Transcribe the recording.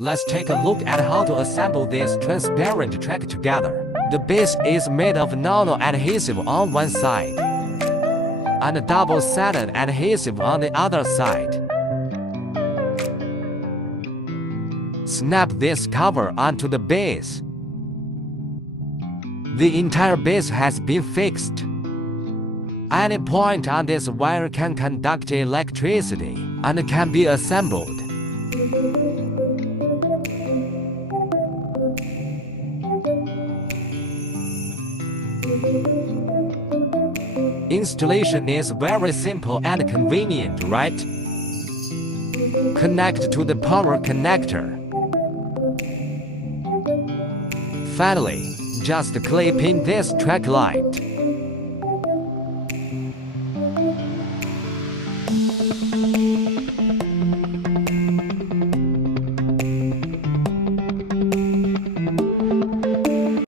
Let's take a look at how to assemble this transparent track together. The base is made of nano adhesive on one side and double-sided adhesive on the other side. Snap this cover onto the base. The entire base has been fixed. Any point on this wire can conduct electricity and can be assembled. Installation is very simple and convenient, right? Connect to the power connector. Finally, just clip in this track light.